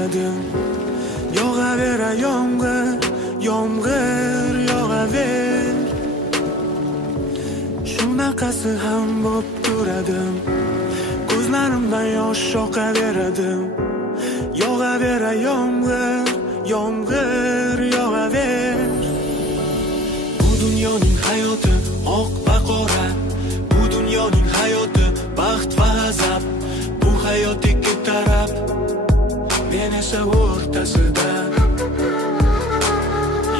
shoqaveradi. Yog'aver yomg'ir, yomg'ir yog'aver. Shunaqasi ham bo'p turadi. Ko'zlarimdan yosh oqaveradi. Yog'aver yomg'ir, yomg'ir yog'aver. Bu dunyoning hayoti oq va qora. Bu dunyoning hayoti baxt va g'azab. Bu hayot ikki taraf, men esa o'rtasida.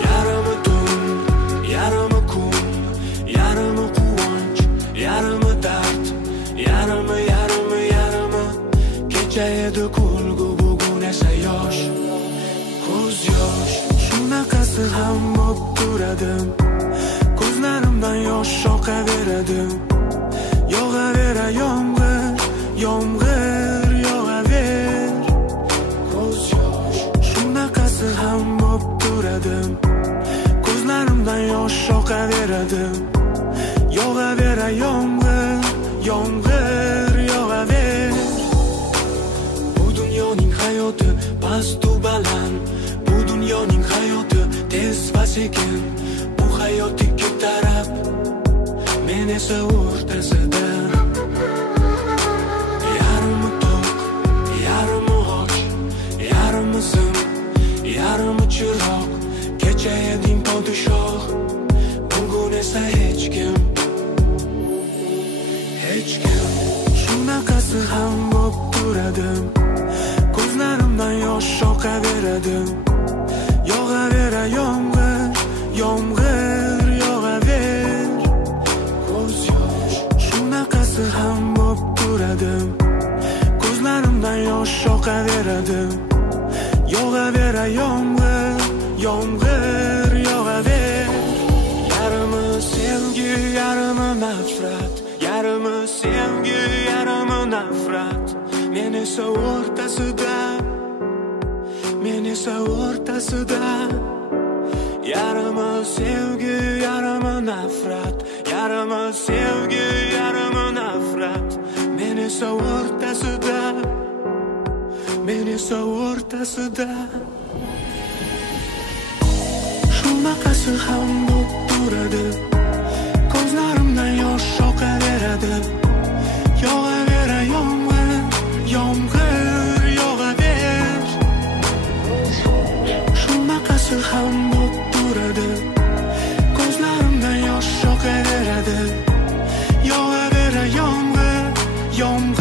Yarimi tun, yarimi kun, yarimi quvonch, yarimi dard, yarimi kecha edi kulgu, bugun esa yosh, ko'z yosh. Shunaqasi ham bo'p turadi. Ko'zlarimdan yosh oqaveradi. Yog'aver yomg'ir, yomg'ir yog'aver. Ko'z yosh. Shunaqasi ham bo'p turadi. Ko'zlarimdan yosh oqaveradi. Yog'aver yomg'ir, yomg'ir yog'aver. Bu dunyoning hayoti past u baland. Bu dunyoning hayoti tez va sekin. Bu hayot ikki taraf, men esa o'rtasida. Yarimi to'q, yarimi och, yarimi sim, yarimi chiroq. Kecha eding podshoh, bugun esa hech kim. Shunaqasi ham bo'p turadi. Ko'zlarimdan yosh oqaveradi. Yog'aver yomg'ir, yomg'ir yog'aver. Ko'z yosh. Shunaqasi ham bo'p turadi. Ko'zlarimdan yosh oqaveradi. Yog'aver yomg'ir, yomg'ir yog'aver. Yarimi sevgi, yarimi nafrat. Yarimi sevgi, yarimi nafrat. Men esa o'rtasida, men esa o'rtasida. Yarimi sevgi, yarimi nafrat. Yarimi sevgi, yarimi nafrat. Men esa o'rtasida, men esa o'rtasida. Shunaqasi ham bo'p turadi. Ko'zlarimdan yosh oqaveradi. Yog'aver yomg'ir, yomg'ir yog'aver. Shunaqasi ham bo'p turadi. Ko'zlarimdan yosh oqaveradi. Yog'aver yomg'ir, yomg'ir